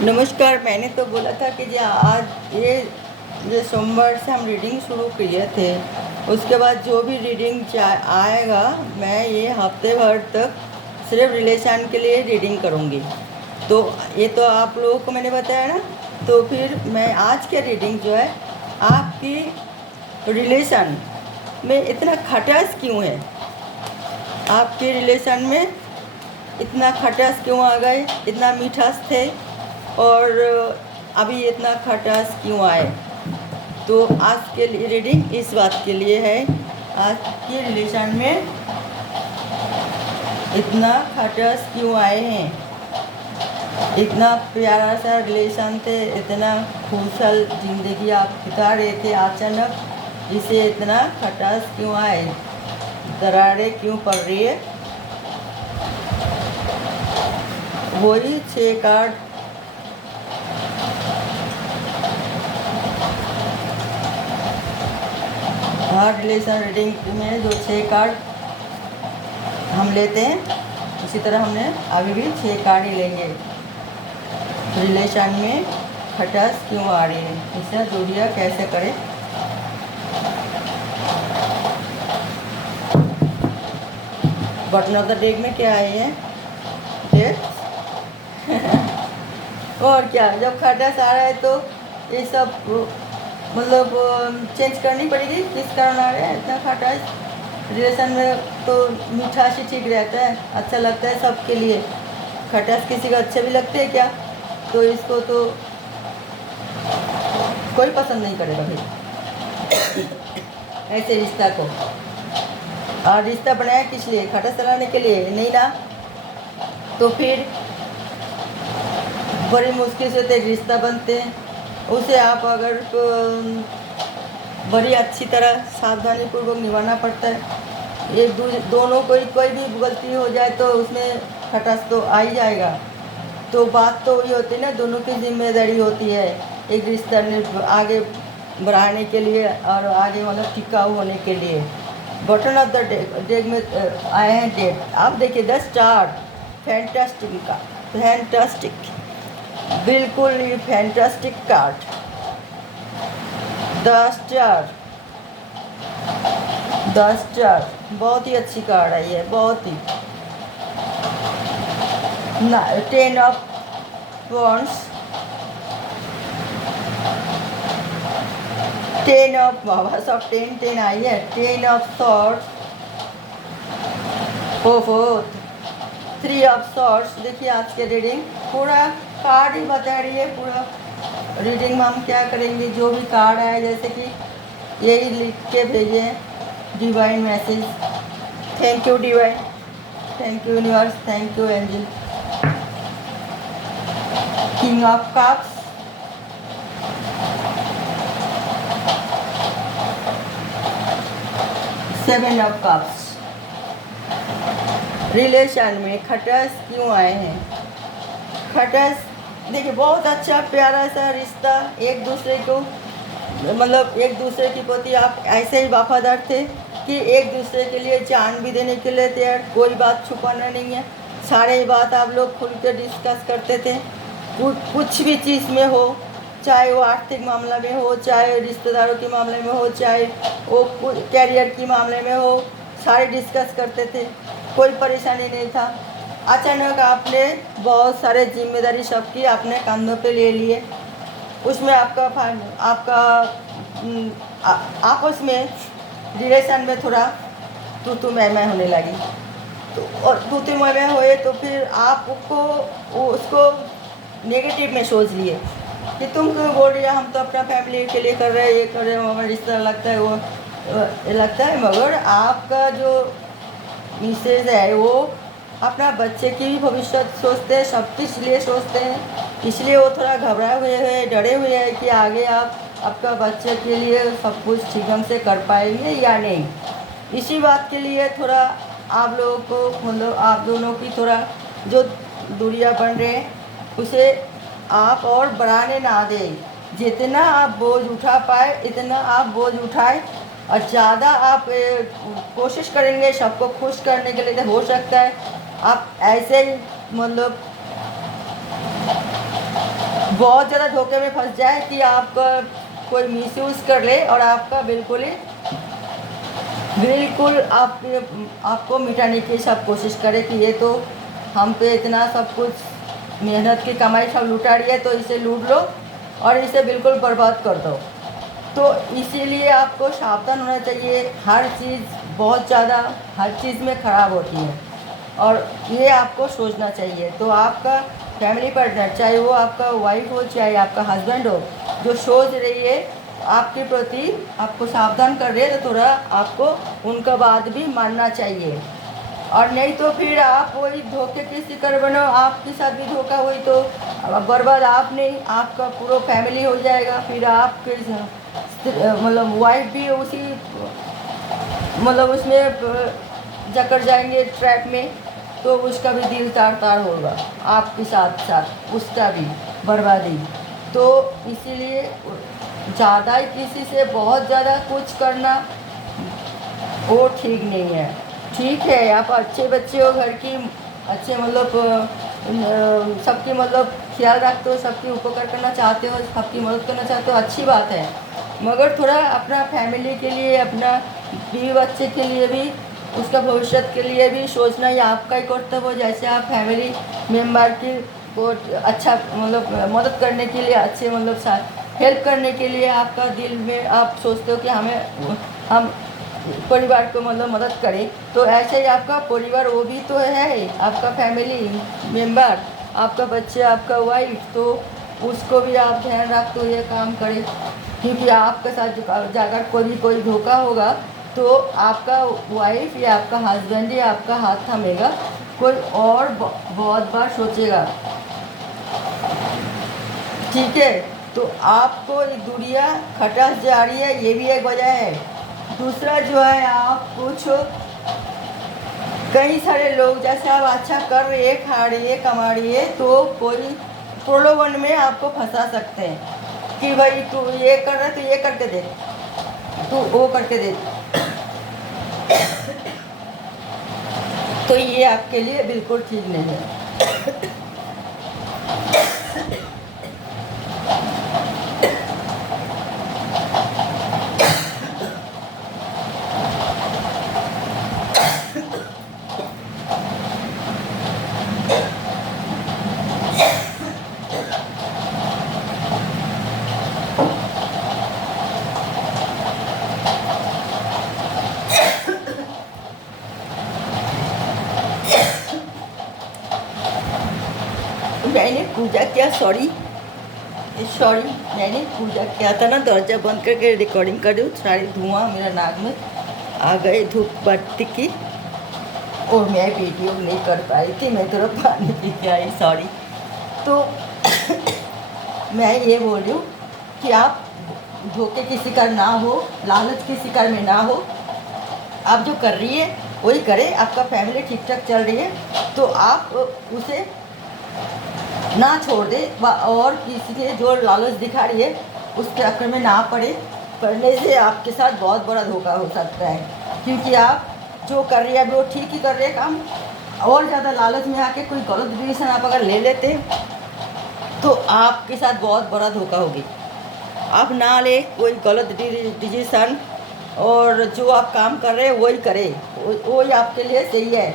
नमस्कार। मैंने तो बोला था कि जो आज ये सोमवार से हम रीडिंग शुरू किए थे, उसके बाद जो भी रीडिंग आएगा मैं ये हफ्ते भर तक सिर्फ रिलेशन के लिए रीडिंग करूँगी। तो ये तो आप लोगों को मैंने बताया ना। तो फिर मैं आज के रीडिंग जो है, आपकी रिलेशन में इतना खटास क्यों है, आपके रिलेशन में इतना खटास क्यों आ गए, इतना मीठास थे और अभी इतना खटास क्यों आए। तो आज के लिए रीडिंग इस बात के लिए है, आज के रिलेशन में इतना खटास क्यों आए हैं। इतना प्यारा सा रिलेशन थे, इतना खुशहाल जिंदगी आप बिता रहे थे, अचानक इसे इतना खटास क्यों आए, दरारें क्यों पड़ रही है। वही 6 कार्ड हर रिलेशन रीडिंग में जो 6 कार्ड हम लेते हैं, इसी तरह हमने अभी भी 6 कार्ड ही लेंगे। रिलेशन में खटास क्यों आ रही है, इससे दूरियां कैसे करें। बटन ऑफ द डेक में क्या है, डेट और क्या, जब खटास आ रहा है तो ये सब मतलब चेंज करनी पड़ेगी। किस कारण आ रहा है इतना खटास रिलेशन में। तो मीठास ही ठीक रहता है, अच्छा लगता है सबके लिए। खटास किसी को अच्छे भी लगते हैं क्या, तो इसको तो कोई पसंद नहीं करेगा भाई ऐसे रिश्ता को। और रिश्ता बनाया किस लिए, खटास चलाने के लिए नहीं ना। तो फिर बड़ी मुश्किल से एक रिश्ता बनते हैं, उसे आप अगर बड़ी अच्छी तरह सावधानी पूर्वक निभाना पड़ता है। एक दोनों कोई भी गलती हो जाए तो उसमें खटास तो आ ही जाएगा। तो बात तो वही होती है ना, दोनों की जिम्मेदारी होती है एक रिश्ता आगे बढ़ाने के लिए और आगे मतलब टिकाऊ होने के लिए। बटन ऑफ द डेक में आए हैं डेट। आप देखिए 10 स्टार, फैंटास्टिक का, फैंटास्टिक, बिल्कुल ही फैंटास्टिक कार्ड। 10 स्टार, 10 स्टार बहुत ही अच्छी कार्ड आई है, बहुत ही ना। 10 ऑफ वॉन्ड्स, 10 ऑफ बाबा सब 10 आई है। 10 ऑफ सॉर्ड्स, ओहो 3 ऑफ सॉर्ड्स। देखिए आज के रीडिंग पूरा कार्ड ही बता रही है। पूरा रीडिंग में हम क्या करेंगे, जो भी कार्ड आए जैसे कि यही लिख के भेजे divine message. Thank you divine, thank you universe, thank you angel. King of cups, seven of cups. Relation में खटास क्यों आए हैं। खटास देखिए बहुत अच्छा प्यारा सा रिश्ता, एक दूसरे को मतलब एक दूसरे के प्रति आप ऐसे ही वफादार थे कि एक दूसरे के लिए जान भी देने के लिए तैयार, कोई बात छुपाना नहीं है। सारे बात आप लोग खुल के डिस्कस करते थे। कुछ भी चीज़ में हो, चाहे वो आर्थिक मामला में हो, चाहे रिश्तेदारों के मामले में हो, चाहे वो कैरियर के मामले में हो, सारे डिस्कस करते थे, कोई परेशानी नहीं था। अचानक आपने बहुत सारे जिम्मेदारी सबकी अपने कंधों पे ले लिए। उसमें आपका आपस में रिलेशन में थोड़ा तू मैं होने लगी। तो और तू मैं हुए तो फिर आपको उसको नेगेटिव में सोच लिए कि तुम क्यों बोल रही है, हम तो अपना फैमिली के लिए कर रहे हैं, ये कर रहे हैं, हमारा रिश्ता लगता है वो लगता है। मगर आपका जो मिसेज है वो अपना बच्चे की भी भविष्य सोचते हैं, सब कुछ लिए सोचते हैं। इसलिए वो थोड़ा घबराए हुए हैं, डरे हुए हैं कि आगे आप आपका बच्चे के लिए सब कुछ ठीक ढंग से कर पाएंगे या नहीं। इसी बात के लिए थोड़ा आप लोगों को मतलब आप दोनों की थोड़ा जो दूरियां बन रहे हैं उसे आप और बढ़ाने ना दें। जितना आप बोझ उठा पाए इतना आप बोझ उठाए, और ज़्यादा आप कोशिश करेंगे सबको खुश करने के लिए तो हो सकता है आप ऐसे ही मतलब बहुत ज़्यादा धोखे में फंस जाए कि आपका कोई मिसयूज़ कर ले और आपका बिल्कुल आपको मिटाने की सब कोशिश करे कि ये तो हम पे इतना सब कुछ मेहनत की कमाई सब लुटा रही है, तो इसे लूट लो और इसे बिल्कुल बर्बाद कर दो। तो इसीलिए आपको सावधान होना चाहिए। हर चीज़ बहुत ज़्यादा हर चीज़ में ख़राब होती है और ये आपको सोचना चाहिए। तो आपका फैमिली पार्टनर, चाहे वो आपका वाइफ हो चाहे आपका हस्बैंड हो, जो सोच रही है आपके प्रति, आपको सावधान कर रहे हैं, तो थोड़ा आपको उनका बात भी मानना चाहिए। और नहीं तो फिर आप वही धोखे के शिकार बनो, आपके साथ भी धोखा हुई तो बर्बाद आप नहीं, आपका पूरा फैमिली हो जाएगा। फिर आपके मतलब वाइफ भी उसी मतलब उसमें जकड़ जाएंगे ट्रैप में, तो उसका भी दिल तार तार होगा, आपके साथ साथ उसका भी बर्बादी। तो इसीलिए ज़्यादा ही किसी से बहुत ज़्यादा कुछ करना वो ठीक नहीं है। ठीक है, आप अच्छे बच्चे हो, घर की अच्छे मतलब सबकी मतलब ख्याल रखते हो, सबकी उपकार करना चाहते हो, सबकी मदद करना चाहते हो, अच्छी बात है। मगर थोड़ा अपना फैमिली के लिए, अपना बीवी बच्चे के लिए भी, उसका भविष्य के लिए भी सोचना ही आपका ही कर्तव्य हो। जैसे आप फैमिली मेम्बर की को अच्छा मतलब मदद करने के लिए, अच्छे मतलब साथ हेल्प करने के लिए आपका दिल में आप सोचते हो कि हम परिवार को मतलब मदद करें, तो ऐसे ही आपका परिवार वो भी तो है, आपका फैमिली मेम्बर, आपका बच्चा, आपका वाइफ, तो उसको भी आप ध्यान रखते हुए काम करें। क्योंकि आपके साथ जाकर कोई धोखा होगा तो आपका वाइफ या आपका हस्बैंड ही आपका हाथ थामेगा, कोई और बहुत बार सोचेगा। ठीक है, तो आपको ये दुनिया खटास जा रही है, ये भी एक वजह है। दूसरा जो है, आप कुछ कई सारे लोग जैसे आप अच्छा कर रही है, खा रही है, कमा रही है, तो कोई प्रलोभन में आपको फंसा सकते हैं कि भाई तू ये कर रहा है तो ये करके दे, तू वो करके दे। तो ये आपके लिए बिल्कुल ठीक नहीं है। मैंने पूजा किया, सॉरी मैंने पूजा किया था ना, दरवाजा बंद करके रिकॉर्डिंग कर रही हूँ, सारी धुआं मेरा नाक में आ गए धूप बत्ती की, और मैं वीडियो नहीं कर पाई थी, मैं थोड़ा पानी पी के आई, सॉरी। तो मैं ये बोल रही हूँ कि आप धोखे की शिकार ना हो, लालच की शिकार में ना हो। आप जो कर रही है वही करें, आपका फैमिली ठीक ठाक चल रही है तो आप उसे ना छोड़ दे, और किसी के जो लालच दिखा रही है उसके चक्कर में ना पड़ने से आपके साथ बहुत बड़ा धोखा हो सकता है। क्योंकि आप जो कर रही है अभी वो ठीक ही कर रहे हैं काम, और ज़्यादा लालच में आके कोई गलत डिसीजन आप अगर ले लेते तो आपके साथ बहुत बड़ा धोखा होगी। आप ना ले कोई गलत डिसीजन, और जो आप काम कर रहे हैं वही करें, वही आपके लिए सही है।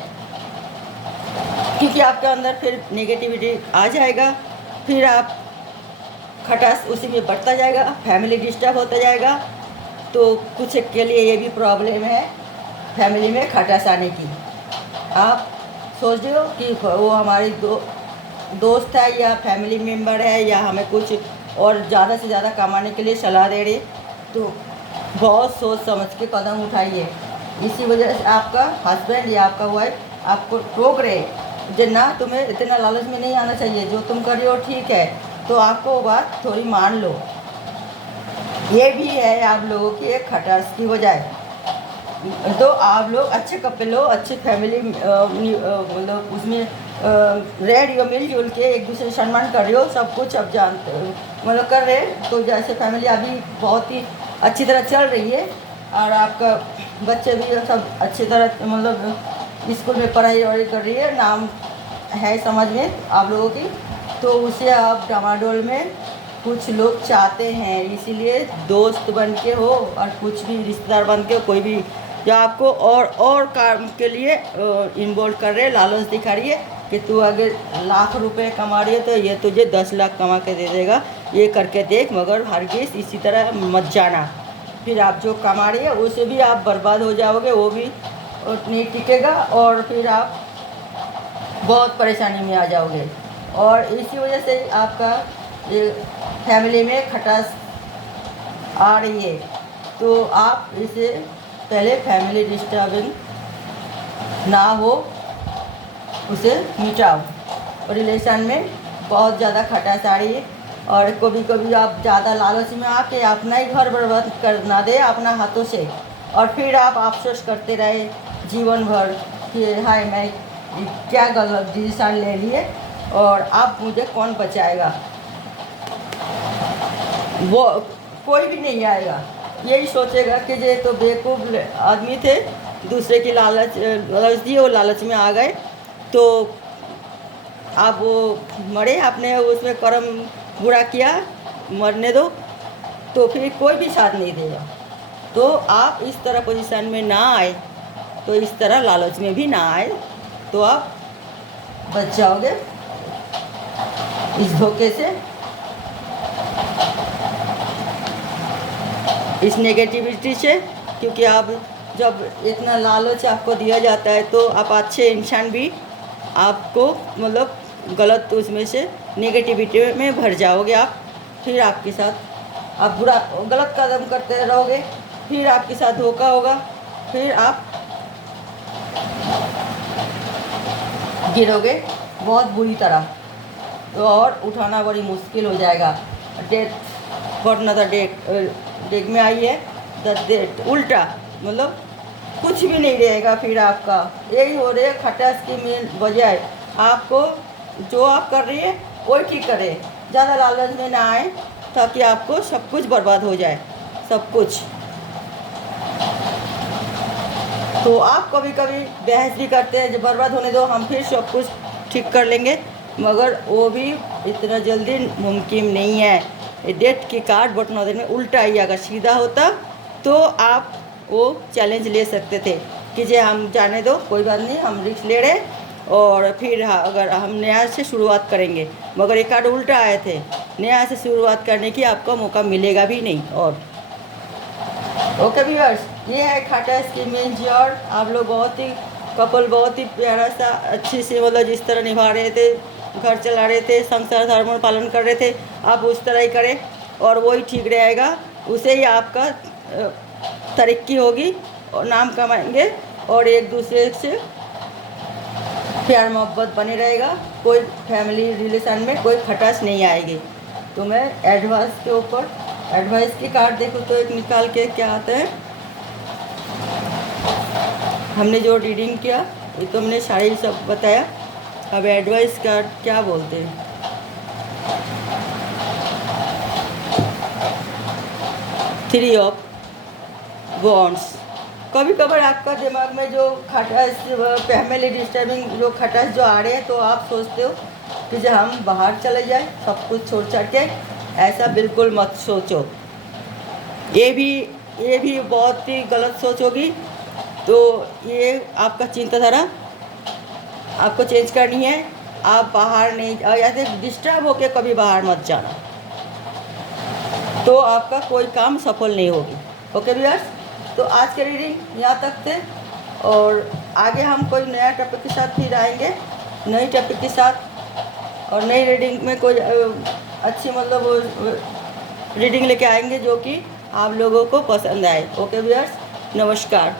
क्योंकि आपके अंदर फिर नेगेटिविटी आ जाएगा, फिर आप खटास उसी में बढ़ता जाएगा, फैमिली डिस्टर्ब होता जाएगा। तो कुछ के लिए ये भी प्रॉब्लम है फैमिली में खटास आने की। आप सोच रहे हो कि वो हमारी दोस्त है या फैमिली मेम्बर है, या हमें कुछ और ज़्यादा से ज़्यादा कमाने के लिए सलाह दे रहे, तो बहुत सोच समझ के कदम उठाइए। इसी वजह से आपका हस्बैंड या आपका वाइफ आपको टोक रहे जो ना, तुम्हें इतना लालच में नहीं आना चाहिए, जो तुम कर रहे हो ठीक है, तो आपको वो बात थोड़ी मान लो। ये भी है आप लोगों की एक खटास की वजह। तो आप लोग अच्छे कपल हो, अच्छी फैमिली मतलब उसमें रह रही हो, मिलजुल के एक दूसरे सम्मान कर रहे हो, सब कुछ अब जानते मतलब कर रहे, तो जैसे फैमिली अभी बहुत ही अच्छी तरह चल रही है, और आपका बच्चे भी सब अच्छी तरह मतलब स्कूल में पढ़ाई वढ़ाई कर रही है, नाम है समाज में आप लोगों की। तो उसे आप डामाडोल में कुछ लोग चाहते हैं, इसीलिए दोस्त बन के हो और कुछ भी रिश्तेदार बन के कोई भी जो आपको और काम के लिए इन्वॉल्व कर रहे, लालच दिखा रही है कि तू अगर लाख रुपए कमा रही है तो ये तुझे 10 लाख कमा के दे देगा, ये करके देख, मगर हरगिज़ इसी तरह मत जाना। फिर आप जो कमा रही है उसे भी आप बर्बाद हो जाओगे, वो भी नहीं टिकेगा और फिर आप बहुत परेशानी में आ जाओगे। और इसी वजह से आपका ये फैमिली में खटास आ रही है। तो आप इसे पहले फैमिली डिस्टर्बिंग ना हो उसे मिटाओ। और रिलेशन में बहुत ज़्यादा खटास आ रही है और कभी कभी आप ज़्यादा लालच में आके अपना ही घर बर्बाद कर ना दे अपना हाथों से, और फिर आप अफसोस करते रहे जीवन भर कि हाय मैं क्या गलत डिसीजन ले लिए और अब मुझे कौन बचाएगा। वो कोई भी नहीं आएगा, यही सोचेगा कि ये तो बेवकूफ़ आदमी थे, दूसरे की लालच दिए, वो लालच में आ गए, तो आप वो मरे, आपने उसमें कर्म बुरा किया, मरने दो, तो फिर कोई भी साथ नहीं देगा। तो आप इस तरह पोजीशन में ना आए, तो इस तरह लालच में भी ना आए, तो आप बच जाओगे इस धोखे से, इस नेगेटिविटी से। क्योंकि आप जब इतना लालच आपको दिया जाता है तो आप अच्छे इंसान भी आपको मतलब गलत उसमें से नेगेटिविटी में भर जाओगे आप। फिर आपके साथ आप बुरा गलत कदम करते रहोगे, फिर आपके साथ धोखा होगा, फिर आप गिरोगे बहुत बुरी तरह, तो और उठाना बड़ी मुश्किल हो जाएगा। डेथ बढ़ना था, डेट में आई है द डेट उल्टा, मतलब कुछ भी नहीं रहेगा फिर आपका। यही हो रही है खटास की मेन बजाय आपको जो आप कर रही है वही ठीक करे, ज़्यादा लालच में ना आए ताकि आपको सब कुछ बर्बाद हो जाए, सब कुछ। तो आप कभी कभी बहस भी करते हैं, जब बर्बाद होने दो, हम फिर सब कुछ ठीक कर लेंगे, मगर वो भी इतना जल्दी मुमकिन नहीं है। डेट की कार्ड बटन में उल्टा ही अगर सीधा होता तो आप वो चैलेंज ले सकते थे कि जे हम जाने दो, कोई बात नहीं, हम रिस्क ले रहे और फिर अगर हम नया से शुरुआत करेंगे, मगर ये कार्ड उल्टा आए थे, नया से शुरुआत करने की आपका मौका मिलेगा भी नहीं। और ओके व्यूअर्स, ये है खटास की मेन जोड़। आप लोग बहुत ही कपल बहुत ही प्यारा सा अच्छे से मतलब जिस तरह निभा रहे थे, घर चला रहे थे, संसार धर्म पालन कर रहे थे, आप उस तरह ही करें और वही ठीक रहेगा। उसे ही आपका तरक्की होगी और नाम कमाएंगे और एक दूसरे से प्यार मोहब्बत बने रहेगा, कोई फैमिली रिलेशन में कोई खटास नहीं आएगी। तो मैं एडवाइस के ऊपर एडवाइस की कार्ड देखो तो एक निकाल के क्या आता है, हमने जो रीडिंग किया ये तो हमने सारी सब बताया। अब एडवाइस कार्ड क्या बोलते हैं, थ्री ऑफ वॉन्ड्स। कभी कभार आपका दिमाग में जो खटास फैमिली डिस्टर्बिंग जो खटास जो आ रहे हैं, तो आप सोचते हो कि जब हम बाहर चले जाए सब कुछ छोड़ छाड़ के, ऐसा बिल्कुल मत सोचो। ये भी बहुत ही गलत सोच होगी। तो ये आपका चिंताधारा आपको चेंज करनी है। आप बाहर नहीं, ऐसे डिस्टर्ब होके कभी बाहर मत जाना, तो आपका कोई काम सफल नहीं होगी। ओके व्यूअर्स, तो आज के रीडिंग यहाँ तक थे और आगे हम कोई नया टॉपिक के साथ फिर आएंगे, नई टॉपिक के साथ और नई रीडिंग में कोई अच्छी मतलब रीडिंग लेके आएंगे जो कि आप लोगों को पसंद आए। ओके व्यूअर्स, नमस्कार।